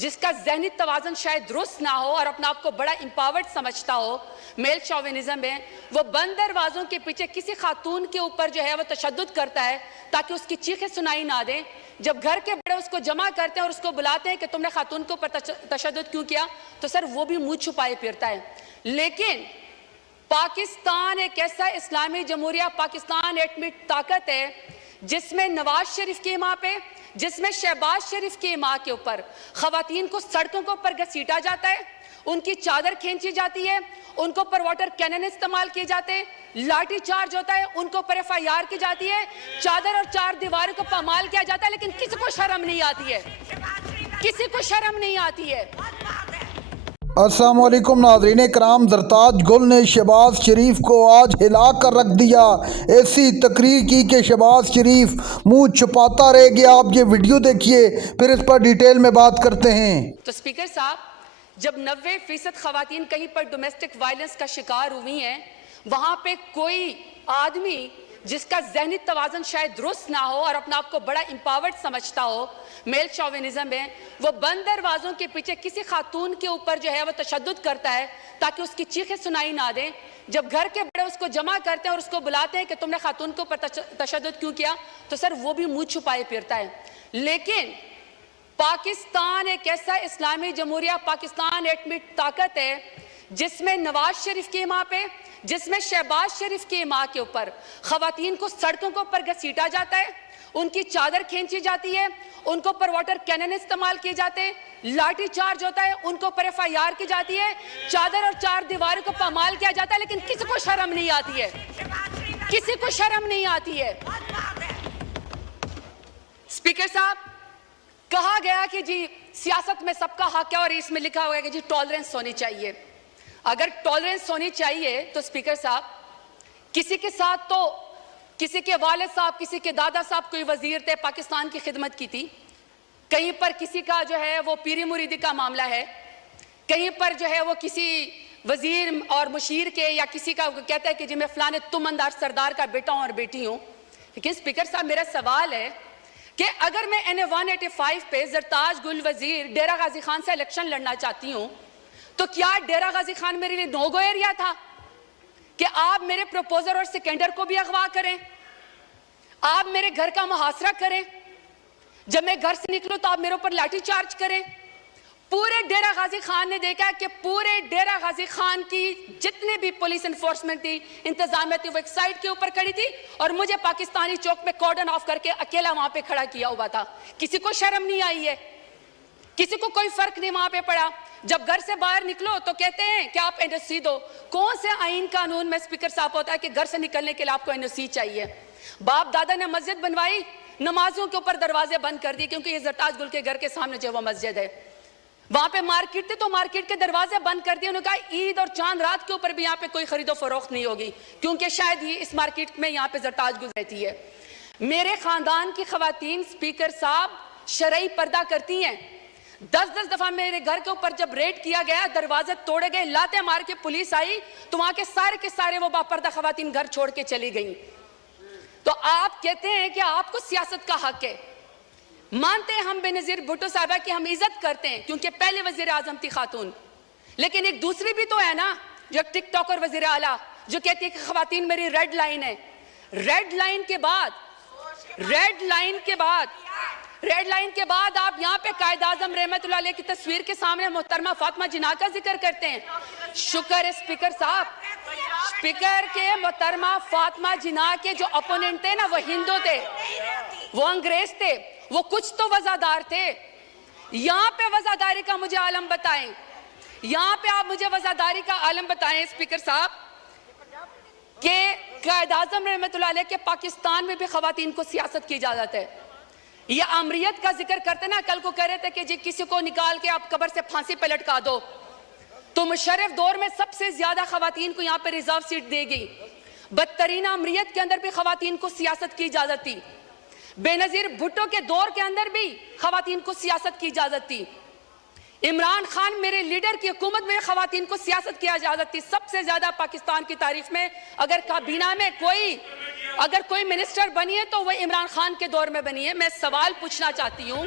جس کا ذہنی توازن شاید درست نہ ہو اور اپنا آپ کو بڑا امپاورڈ سمجھتا ہو، میل شوونزم میں، وہ بند دروازوں کے پیچھے کسی خاتون کے اوپر جو ہے وہ تشدد کرتا ہے تاکہ اس کی چیخیں سنائی نہ دیں۔ جب گھر کے بڑے اس کو جمع کرتے ہیں اور اس کو بلاتے ہیں کہ تم نے خاتون کے اوپر تشدد کیوں کیا، تو سر وہ بھی منہ چھپائے پھرتا ہے۔ لیکن پاکستان ایک ایسا اسلامی جمہوریہ پاکستان ایٹمی طاقت ہے جس میں نواز شریف کی ماں پہ، جس میں شہباز شریف کی ماں کے اوپر خواتین کو سڑکوں کے اوپر گھسیٹا جاتا ہے، ان کی چادر کھینچی جاتی ہے، ان کو اوپر واٹر کینن استعمال کیے جاتے ہیں، لاٹھی چارج ہوتا ہے، ان کو اوپر FIR کی جاتی ہے، چادر اور چار دیواروں کو پامال کیا جاتا ہے، لیکن کسی کو شرم نہیں آتی ہے، کسی کو شرم نہیں آتی ہے۔ السلام علیکم ناظرین کرام، زرتاج گل نے شہباز شریف کو آج ہلا کر رکھ دیا۔ ایسی تقریر کی کہ شہباز شریف منہ چھپاتا رہ گیا۔ آپ یہ ویڈیو دیکھیے، پھر اس پر ڈیٹیل میں بات کرتے ہیں۔ تو اسپیکر صاحب، جب 90% خواتین کہیں پر ڈومیسٹک وائلنس کا شکار ہوئی ہیں، وہاں پہ کوئی آدمی جس کا ذہنی توازن شاید درست نہ ہو اور اپنا آپ کو بڑا امپاورڈ سمجھتا ہو، میل شوونزم میں، وہ بند دروازوں کے پیچھے کسی خاتون کے اوپر جو ہے وہ تشدد کرتا ہے تاکہ اس کی چیخیں سنائی نہ دیں۔ جب گھر کے بڑے اس کو جمع کرتے ہیں اور اس کو بلاتے ہیں کہ تم نے خاتون کے اوپر تشدد کیوں کیا، تو سر وہ بھی منہ چھپائے پھرتا ہے۔ لیکن پاکستان ایک ایسا اسلامی جمہوریہ پاکستان ایٹمی طاقت ہے جس میں نواز شریف کی ماں پہ، جس میں شہباز شریف کی ماں کے اوپر خواتین کو سڑکوں کے اوپر گھسیٹا جاتا ہے، ان کی چادر کھینچی جاتی ہے، ان کو اوپر واٹر کینن استعمال کیے جاتے ہیں، لاٹھی چارج ہوتا ہے، ان کو اوپر FIR کی جاتی ہے، چادر اور چار دیواروں کو پامال کیا جاتا ہے، لیکن کسی کو شرم نہیں آتی ہے، کسی کو شرم نہیں آتی ہے۔ اسپیکر صاحب، کہا گیا کہ جی سیاست میں سب کا حق ہے، اور اس میں لکھا ہوا ہے کہ جی ٹالرنس ہونی چاہیے۔ اگر ٹالرنس ہونی چاہیے تو اسپیکر صاحب، کسی کے ساتھ تو کسی کے والد صاحب، کسی کے دادا صاحب کوئی وزیر تھے، پاکستان کی خدمت کی تھی، کہیں پر کسی کا جو ہے وہ پیری مریدی کا معاملہ ہے، کہیں پر جو ہے وہ کسی وزیر اور مشیر کے یا کسی کا کہتا ہے کہ جی میں فلانے تم انداز سردار کا بیٹا ہوں اور بیٹی ہوں۔ لیکن اسپیکر صاحب، میرا سوال ہے کہ اگر میں NA 185 پہ زرتاج گل وزیر ڈیرہ غازی خان سے الیکشن لڑنا چاہتی ہوں، تو کیا ڈیرہ غازی خان میرے لیے نو گو ایریا تھا کہ آپ میرے پروپوزر اور سیکنڈر کو بھی اغوا کریں، آپ میرے گھر کا محاصرہ کریں، جب میں گھر سے نکلوں تو آپ میرے اوپر لاٹھی چارج کریں؟ پورے ڈیرہ غازی خان نے دیکھا کہ پورے ڈیرہ غازی خان کی جتنے بھی پولیس انفورسمنٹ تھی، انتظامیہ تھی، وہ ایک سائٹ کے اوپر کھڑی تھی اور مجھے پاکستانی چوک میں کارڈن آف کر کے اکیلا وہاں پہ کھڑا کیا ہوا تھا۔ کسی کو شرم نہیں آئی ہے، کسی کو کوئی فرق نہیں وہاں پہ پڑا۔ جب گھر سے باہر نکلو تو کہتے ہیں کہ آپ NOC دو۔ کون سے آئین قانون میں اسپیکر صاحب ہوتا ہے کہ گھر سے نکلنے کے لیے آپ کو NOC چاہیے؟ باپ دادا نے مسجد بنوائی، نمازوں کے اوپر دروازے بند کر دیے، کیونکہ یہ زرتاج گل کے گھر کے سامنے جو وہ مسجد ہے۔ وہاں پہ مارکیٹ تھے تو مارکیٹ کے دروازے بند کر دیے، انہوں نے کہا عید اور چاند رات کے اوپر بھی یہاں پہ کوئی خرید و فروخت نہیں ہوگی، کیونکہ شاید یہ اس مارکیٹ میں یہاں پہ زرتاج گل رہتی ہے۔ میرے خاندان کی خواتین اسپیکر صاحب شرعی پردہ کرتی ہیں۔ 10 دفعہ میرے گھر کے اوپر جب ریڈ کیا گیا، دروازے توڑے گئے، لاتے مار کے پولیس آئی، تو وہاں کے سارے وہ باپردہ خواتین گھر چھوڑ کے چلی گئیں۔ تو آپ کہتے ہیں کہ آپ کو سیاست کا حق ہے۔ مانتے ہیں ہم بے نظیر بھٹو صاحبہ کی ہم عزت کرتے ہیں کیونکہ پہلے وزیر اعظم تھی خاتون، لیکن ایک دوسری بھی تو ہے نا جو ٹک ٹاک اور وزیر اعلیٰ جو کہتی ہے کہ خواتین میری ریڈ لائن ہے۔ ریڈ لائن کے بعد آپ یہاں پہ قائد اعظم رحمت اللہ علیہ کی تصویر کے سامنے محترمہ فاطمہ جناح کا ذکر کرتے ہیں۔ شکر ہے اسپیکر صاحب، اسپیکر کے محترمہ فاطمہ جناح کے جو اپوننٹ تھے نا، وہ ہندو تھے، وہ انگریز تھے، وہ کچھ تو وزادار تھے۔ یہاں پہ وزاداری کا مجھے عالم بتائیں، یہاں پہ آپ مجھے وزاداری کا عالم بتائیں اسپیکر صاحب کہ قائد اعظم رحمت اللہ علیہ کے پاکستان میں بھی خواتین کو سیاست کی اجازت ہے۔ یہ امریت کا ذکر کرتے نا، کل کو کہہ رہے تھے کہ جی کسی کو نکال کے آپ قبر سے پھانسی پہ لٹکا دو، تو مشرف دور میں سب سے زیادہ خواتین کو یہاں پہ ریزرو سیٹ دے گئی۔ بدترین امریت کے اندر بھی خواتین کو سیاست کی اجازت تھی، بے نظیر بھٹو کے دور کے اندر بھی خواتین کو سیاست کی اجازت تھی، عمران خان میرے لیڈر کی حکومت میں خواتین کو سیاست کی اجازت تھی۔ سب سے زیادہ پاکستان کی تاریخ میں اگر کابینہ میں کوئی منسٹر بنی ہے تو وہ عمران خان کے دور میں بنی ہے۔ میں سوال پوچھنا چاہتی ہوں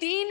3